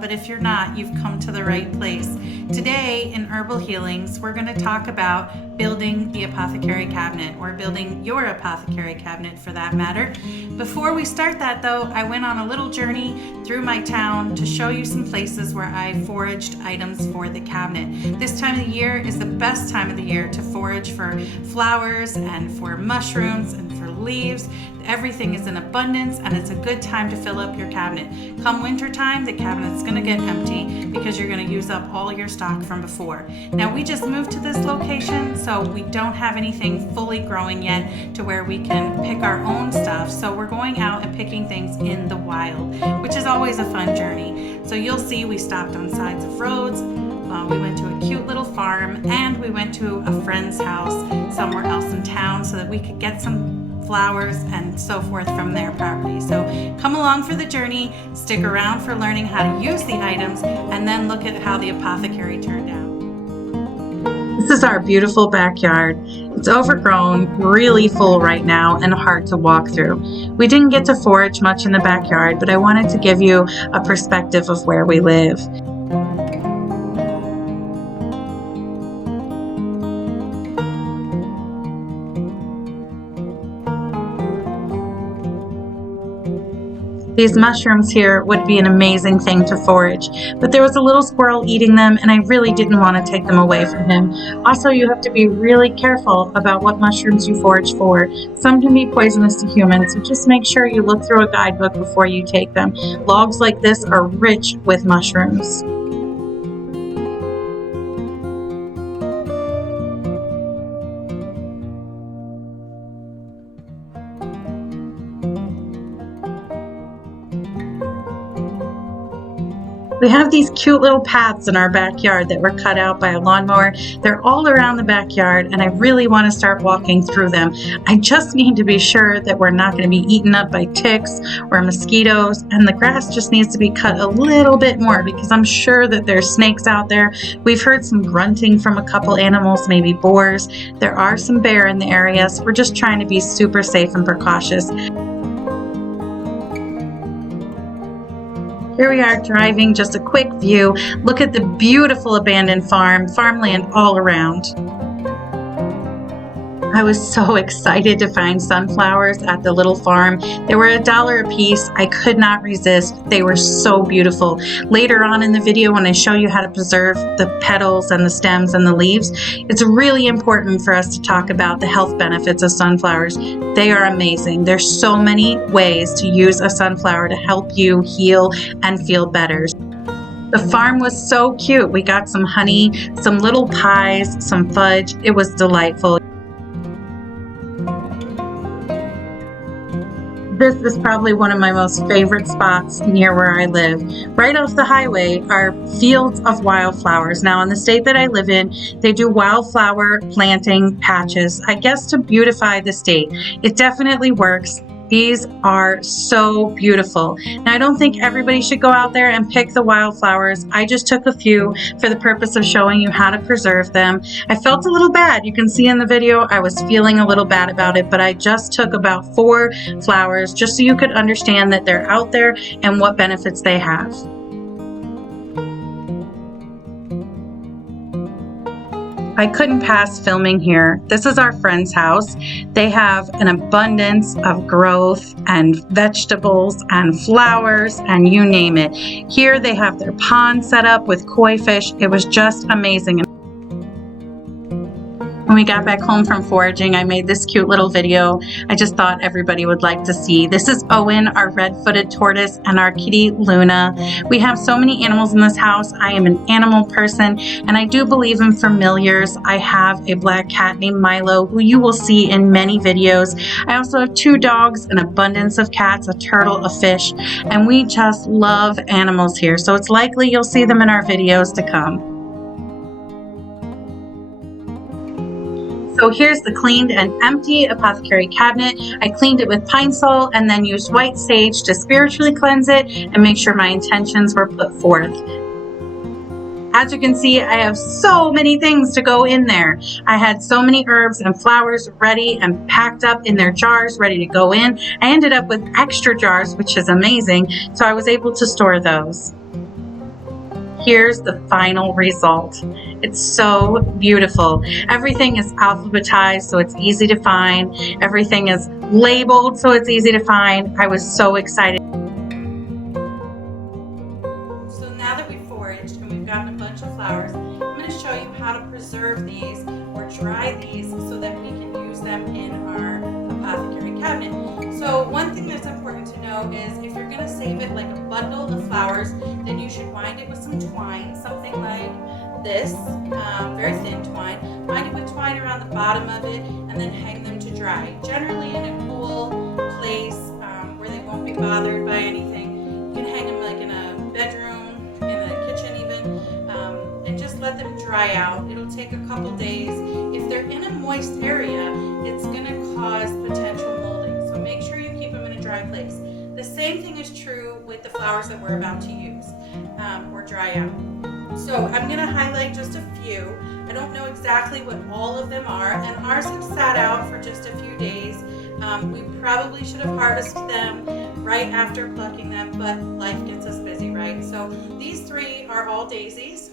but if you're not, you've come to the right place. Today in Herbal Healings, we're going to talk about building the apothecary cabinet, or building your apothecary cabinet for that matter. Before we start that though, I went on a little journey through my town to show you some places where I foraged items for the cabinet. This time of the year is the best time of the year to forage for flowers and for mushrooms and for leaves. Everything is in abundance and it's a good time to fill up your cabinet. Come winter time, the cabinet's gonna get empty because you're gonna use up all your stock from before. Now we just moved to this location, so we don't have anything fully growing yet to where we can pick our own stuff. So we're going out and picking things in the wild, which is always a fun journey. So you'll see we stopped on sides of roads, we went to a cute little farm, and we went to a friend's house somewhere else in town so that we could get some flowers and so forth from their property. So come along for the journey, stick around for learning how to use the items, and then look at how the apothecary turned out. This is our beautiful backyard. It's overgrown, really full right now, and hard to walk through. We didn't get to forage much in the backyard, but I wanted to give you a perspective of where we live. These mushrooms here would be an amazing thing to forage, but there was a little squirrel eating them and I really didn't want to take them away from him. Also, you have to be really careful about what mushrooms you forage for. Some can be poisonous to humans, so just make sure you look through a guidebook before you take them. Logs like this are rich with mushrooms. We have these cute little paths in our backyard that were cut out by a lawnmower. They're all around the backyard and I really want to start walking through them. I just need to be sure that we're not going to be eaten up by ticks or mosquitoes, and the grass just needs to be cut a little bit more because I'm sure that there's snakes out there. We've heard some grunting from a couple animals, maybe boars. There are some bear in the area, so we're just trying to be super safe and precautious. Here we are driving, just a quick view. Look at the beautiful abandoned farmland all around. I was so excited to find sunflowers at the little farm. They were $1 a piece. I could not resist. They were so beautiful. Later on in the video, when I show you how to preserve the petals and the stems and the leaves, it's really important for us to talk about the health benefits of sunflowers. They are amazing. There's so many ways to use a sunflower to help you heal and feel better. The farm was so cute. We got some honey, some little pies, some fudge. It was delightful. This is probably one of my most favorite spots near where I live. Right off the highway are fields of wildflowers. Now in the state that I live in, they do wildflower planting patches, I guess to beautify the state. It definitely works. These are so beautiful. Now, I don't think everybody should go out there and pick the wildflowers. I just took a few for the purpose of showing you how to preserve them. I felt a little bad. You can see in the video I was feeling a little bad about it, but I just took about 4 flowers just so you could understand that they're out there and what benefits they have. I couldn't pass filming here. This is our friend's house. They have an abundance of growth and vegetables and flowers and you name it. Here they have their pond set up with koi fish. It was just amazing. When we got back home from foraging, I made this cute little video I just thought everybody would like to see. This is Owen, our red-footed tortoise, and our kitty Luna. We have so many animals in this house. I am an animal person, and I do believe in familiars. I have a black cat named Milo, who you will see in many videos. I also have 2 dogs, an abundance of cats, a turtle, a fish, and we just love animals here. So it's likely you'll see them in our videos to come. So here's the cleaned and empty apothecary cabinet. I cleaned it with pine sol and then used white sage to spiritually cleanse it and make sure my intentions were put forth. As you can see, I have so many things to go in there. I had so many herbs and flowers ready and packed up in their jars, ready to go in. I ended up with extra jars, which is amazing, so I was able to store those. here's the final result. It's so beautiful. Everything is alphabetized so it's easy to find. Everything is labeled so it's easy to find. I was so excited. So now that we've foraged and we've gotten a bunch of flowers, I'm going to show you how to preserve these or dry these so that we can use them in our apothecary cabinet. So one thing that's important to know is if you're going to save it like a bundle of flowers, then you should wind it with some twine, something like this, very thin twine. Wind it with twine around the bottom of it and then hang them to dry, generally in a cool place where they won't be bothered by anything. You can hang them like in a bedroom, in the kitchen even, and just let them dry out. It'll take a couple days. If they're in a moist area, it's going to cause potential molding, so make sure you keep them in a dry place. The same thing is true with the flowers that we're about to use or dry out. So I'm going to highlight just a few. I don't know exactly what all of them are, and ours have sat out for just a few days. We probably should have harvested them right after plucking them, but life gets us busy, right? So these three are all daisies.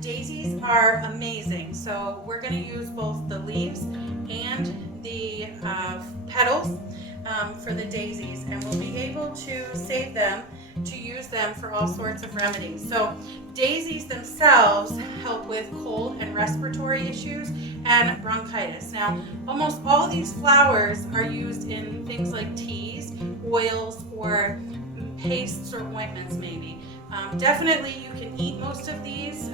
Daisies are amazing. So we're going to use both the leaves and the petals for the daisies, and we'll be able to save them to use them for all sorts of remedies. So daisies themselves help with cold and respiratory issues and bronchitis. Now, almost all these flowers are used in things like teas, oils, or pastes or ointments maybe. Definitely you can eat most of these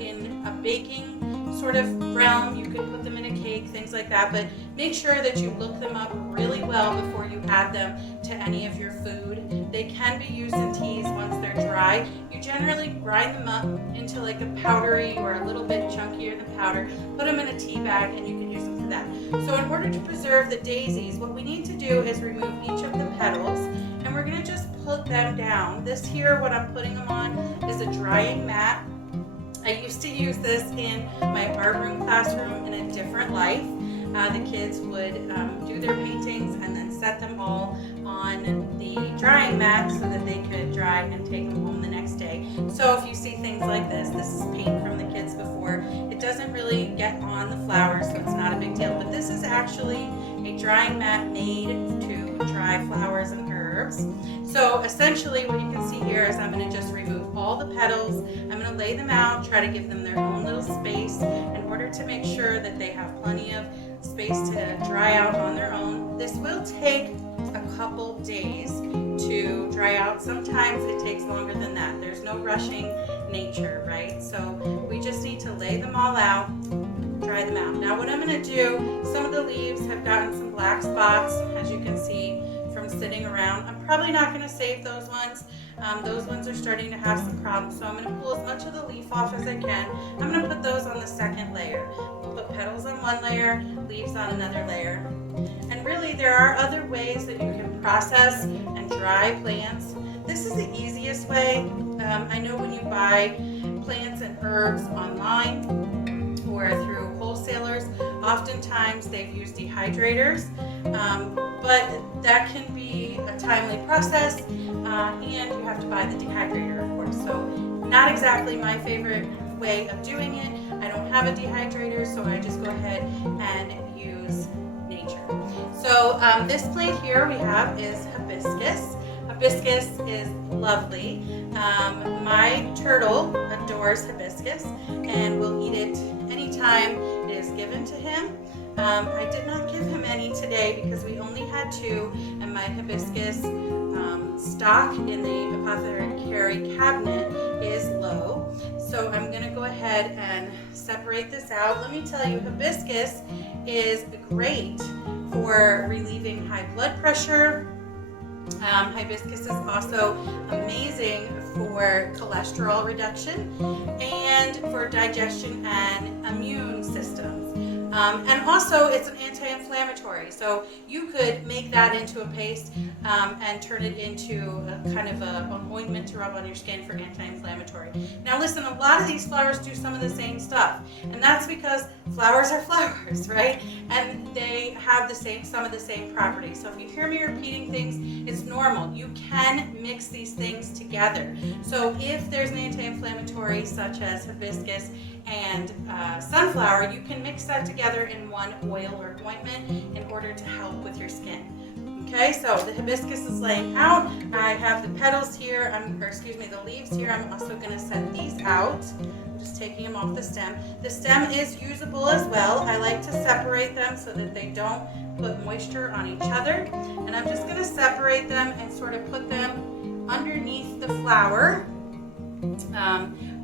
in a baking sort of realm. You could put them in a cake, things like that, but make sure that you look them up really well before you add them to any of your food. They can be used in teas once they're dry. You generally grind them up into like a powdery or a little bit chunkier than powder, put them in a tea bag, and you can use them for that. So in order to preserve the daisies, what we need to do is remove each of the petals, and we're going to just put them down. This here, what I'm putting them on, is a drying mat. I used to use this in my art room classroom in a different life. The kids would do their paintings and then set them all on the drying mat so that they could dry and take them home the next day. So if you see things like this is paint from the kids before. It doesn't really get on the flowers, so it's not a big deal. But this is actually a drying mat made to dry flowers and herbs. So essentially what you can see here is I'm going to just remove all the petals. I'm going to lay them out, try to give them their own little space in order to make sure that they have plenty of space to dry out on their own. This will take a couple days to dry out. Sometimes it takes longer than that. There's no rushing nature, right? So we just need to lay them all out, dry them out. Now what I'm going to do, some of the leaves have gotten some black spots, as you can see from sitting around. I'm probably not going to save those ones. Those ones are starting to have some problems, so I'm going to pull as much of the leaf off as I can. I'm going to put those on the second layer. Put petals on one layer, leaves on another layer. And really there are other ways that you can process and dry plants. This is the easiest way. I know when you buy plants and herbs online or through wholesalers, oftentimes they've used dehydrators, but that can be a timely process, and you have to buy the dehydrator, of course. So not exactly my favorite way of doing it. I don't have a dehydrator, so I just go ahead and use nature. So this plant here we have is hibiscus. Hibiscus is lovely. My turtle adores hibiscus and will eat it anytime it is given to him. I did not give him any today because we only had two, and my hibiscus stock in the apothecary cabinet is low. So I'm going to go ahead and separate this out. Let me tell you, hibiscus is great for relieving high blood pressure. Hibiscus is also amazing for cholesterol reduction and for digestion and immune systems. And also it's an anti-inflammatory, so you could make that into a paste and turn it into a kind of an ointment to rub on your skin for anti-inflammatory. Now listen, a lot of these flowers do some of the same stuff, and that's because flowers are flowers, right? And they have some of the same properties. So if you hear me repeating things, it's normal. You can mix these things together. So if there's an anti-inflammatory such as hibiscus and sunflower, you can mix that together in one oil or ointment in order to help with your skin. Okay, so the hibiscus is laying out. I have the petals here, the leaves here. I'm also going to set these out. I'm just taking them off the stem. The stem is usable as well. I like to separate them so that they don't put moisture on each other. And I'm just going to separate them and sort of put them underneath the flower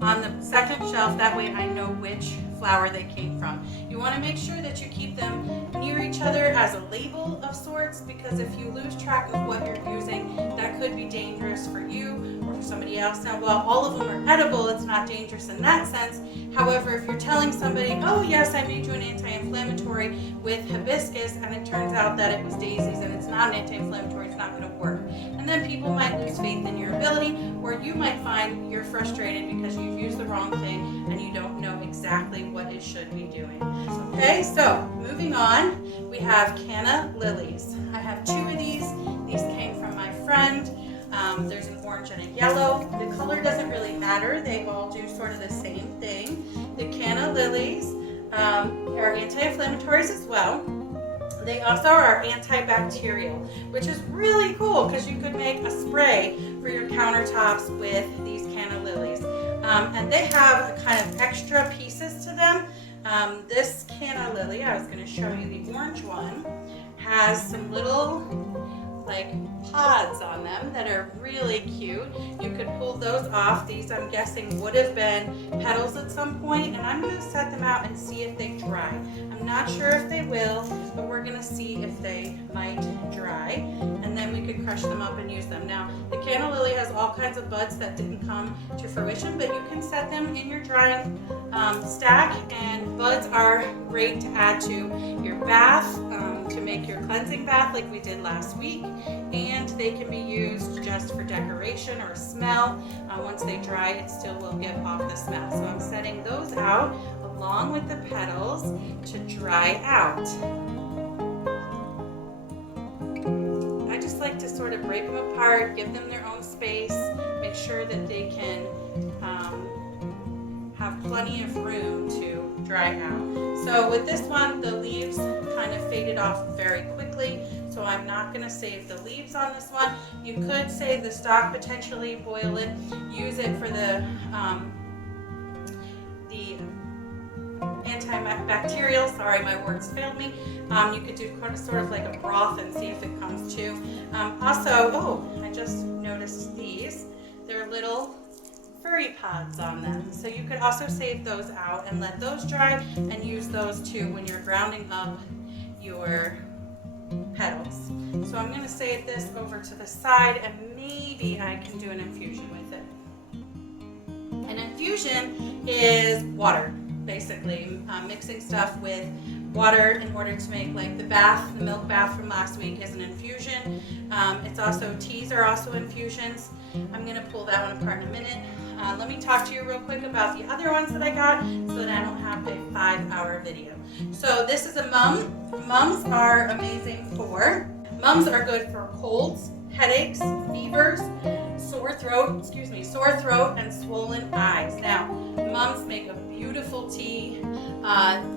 on the second shelf. That way I know which flower they came from. You want to make sure that you keep them near each other as a label of sorts, because if you lose track of what you're using, that could be dangerous for you or for somebody else. Now, while all of them are edible, it's not dangerous in that sense. However, if you're telling somebody, oh yes, I made you an anti-inflammatory with hibiscus, and it turns out that it was daisies and it's not an anti-inflammatory, it's not going to work. And then people might lose faith in your ability, or you might find you're frustrated because you've used the wrong thing and you don't know exactly what it should be doing. Okay, so moving on, we have canna lilies. I have 2 of these. These came from my friend. There's an orange and a yellow. The color doesn't really matter. They all do sort of the same thing. The canna lilies are anti-inflammatories as well. They also are antibacterial, which is really cool because you could make a spray for your countertops with these canna lilies. And they have a kind of extra pieces to them. This canna lily, I was going to show you the orange one, has some little like pods on them that are really cute. You could pull those off. These, I'm guessing, would have been petals at some point, and I'm going to set them out and see if they dry. I'm not sure if they will, but we're going to see if they might dry, and then we could crush them up and use them. Now, the canna lily has all kinds of buds that didn't come to fruition, but you can set them in your drying stack, and buds are great to add to your bath, to make your cleansing bath like we did last week, and they can be used just for decoration or smell. Once they dry, it still will give off the smell. So I'm setting those out along with the petals to dry out. I just like to sort of break them apart, give them their own space, make sure that they can have plenty of room to dry out. So with this one, the leaves kind of faded off very quickly, so I'm not going to save the leaves on this one. You could save the stalk, potentially boil it, use it for the antibacterial, sorry, my words failed me. You could do sort of like a broth and see if it comes to. Also, I just noticed these. They're little furry pods on them. So you could also save those out and let those dry and use those too when you're grounding up your petals. So I'm going to save this over to the side, and maybe I can do an infusion with it. An infusion is water, basically mixing stuff with water in order to make, like the milk bath from last week is an infusion. It's also, teas are also infusions. I'm going to pull that one apart in a minute. Let me talk to you real quick about the other ones that I got so that I don't have a 5-hour video. So this is a mum. Mums are amazing for, mums are good for colds, headaches, fevers, sore throat, and swollen eyes. Now, mums make a beautiful tea.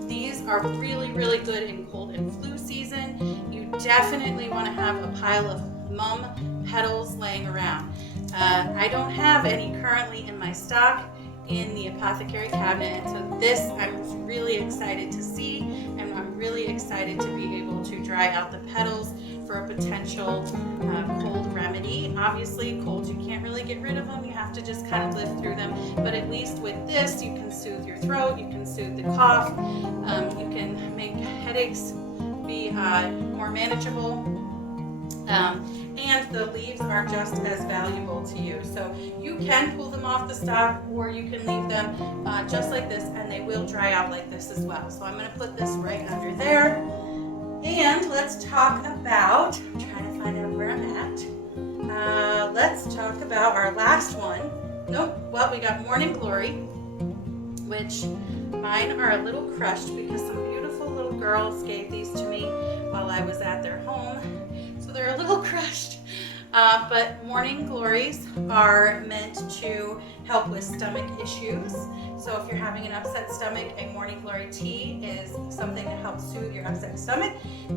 These are really, really good in cold and flu season. You definitely want to have a pile of mum petals laying around. I don't have any currently in my stock in the apothecary cabinet, and so this I'm really excited to see, and I'm really excited to be able to dry out the petals for a potential cold remedy. Obviously, colds, you can't really get rid of them, you have to just kind of live through them, but at least with this you can soothe your throat, you can soothe the cough, you can make headaches be more manageable. and the leaves are just as valuable to you. So you can pull them off the stalk, or you can leave them just like this, and they will dry out like this as well. So I'm going to put this right under there. And let's talk about, I'm trying to find out where I'm at. Let's talk about our last one. Nope, well, we got Morning Glory, which mine are a little crushed because some beautiful little girls gave these to me while I was at their home. So they're a little crushed. But Morning Glories are meant to help with stomach issues. So if you're having an upset stomach, a Morning Glory tea is something to help soothe your upset stomach.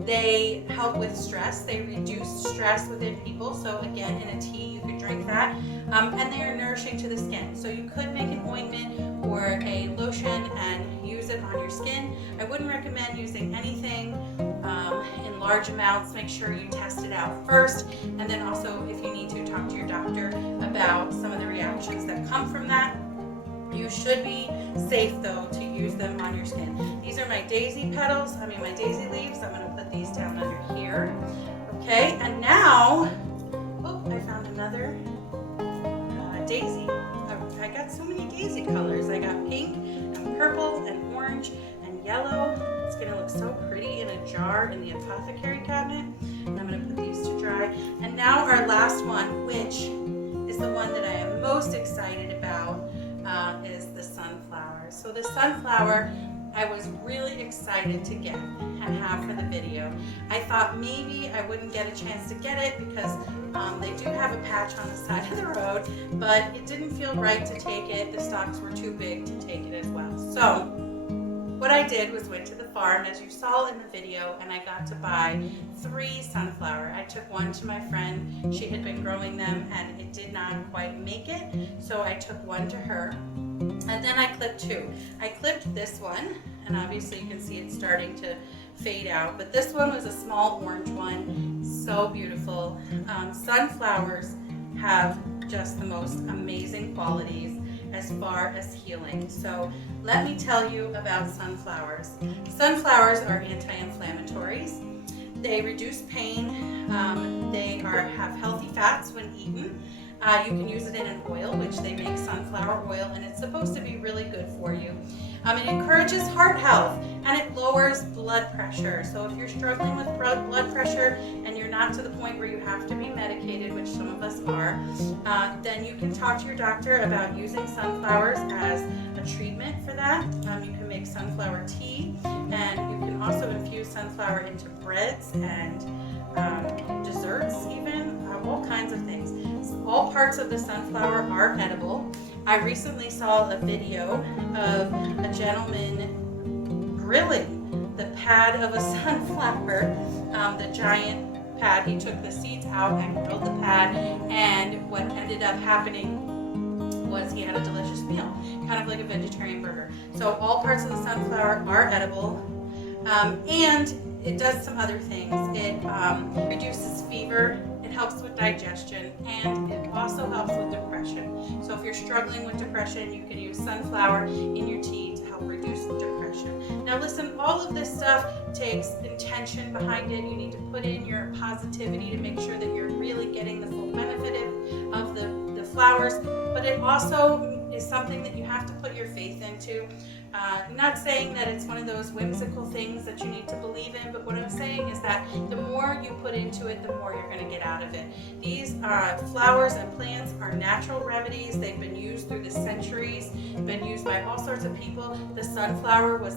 They help with stress. They reduce stress within people. So again, in a tea, you could drink that. And they are nourishing to the skin. So you could make an ointment or a lotion and use it on your skin. I wouldn't recommend using anything in large amounts. Make sure you test it out first, and then also, if you need to, talk to your doctor about some of the reactions that come from that. You should be safe though to use them on your skin. These are my daisy my daisy leaves. I'm going to put these down under here. Okay, and now, oh, I found another daisy. I got so many daisy colors. I got pink and purple and orange and yellow. It's going to look so pretty in a jar in the apothecary cabinet. And I'm going to put these to dry. And now our last one, which is the one that I am most excited about, is the sunflower. So the sunflower, I was really excited to get and have for the video. I thought maybe I wouldn't get a chance to get it because they do have a patch on the side of the road, but it didn't feel right to take it. The stalks were too big to take it as well. So what I did was went to the farm, as you saw in the video, and I got to buy 3 sunflower. I took one to my friend. She had been growing them and it did not quite make it, so I took one to her. And then I clipped 2. I clipped this one, and obviously you can see it's starting to fade out, but this one was a small orange one. So beautiful. Sunflowers have just the most amazing qualities as far as healing. So let me tell you about sunflowers. Sunflowers are anti-inflammatories. They reduce pain. They have healthy fats when eaten. You can use it in an oil, which they make sunflower oil, and it's supposed to be really good for you. It encourages heart health, and it lowers blood pressure. So if you're struggling with blood pressure and you're not to the point where you have to be medicated, which some of us are, then you can talk to your doctor about using sunflowers as a treatment for that. You can make sunflower tea, and you can also infuse sunflower into breads and desserts even, all kinds of things. All parts of the sunflower are edible. I recently saw a video of a gentleman grilling the pad of a sunflower, the giant pad. He took the seeds out and grilled the pad, and what ended up happening was he had a delicious meal, kind of like a vegetarian burger. So all parts of the sunflower are edible, and it does some other things. It reduces fever, it helps with digestion, and it also helps with depression. So if you're struggling with depression, you can use sunflower in your tea to help reduce depression. Now listen, all of this stuff takes intention behind it. You need to put in your positivity to make sure that you're really getting the full benefit of the flowers, but it also is something that you have to put your faith into. I'm not saying that it's one of those whimsical things that you need to believe in, but what I'm saying is that the more you put into it, the more you're going to get out of it. These flowers and plants are natural remedies. They've been used through the centuries, been used by all sorts of people. The sunflower was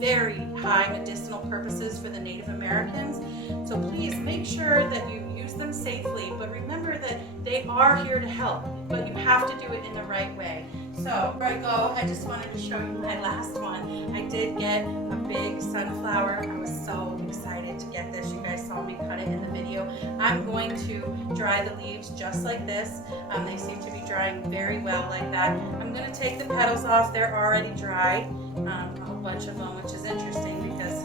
very high medicinal purposes for the Native Americans. So please make sure that you use them safely, but remember that they are here to help, but you have to do it in the right way. So before I go, I just wanted to show you my last one. I did get a big sunflower. I was so excited to get this. You guys saw me cut it in the video. I'm going to dry the leaves just like this. They seem to be drying very well like that. I'm going to take the petals off. They're already dry, a whole bunch of them, which is interesting because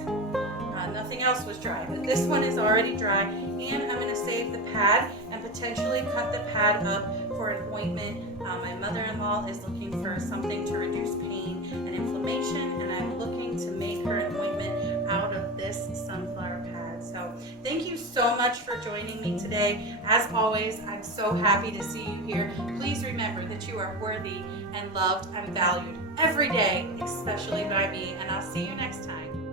nothing else was dry, but this one is already dry, and I'm going to save the pad and potentially cut the pad up for an ointment. My mother-in-law is looking for something to reduce pain and inflammation, and I'm looking to make her an ointment out of this sunflower pad. So thank you so much for joining me today. As always, I'm so happy to see you here. Please remember that you are worthy and loved and valued every day, especially by me, and I'll see you next time.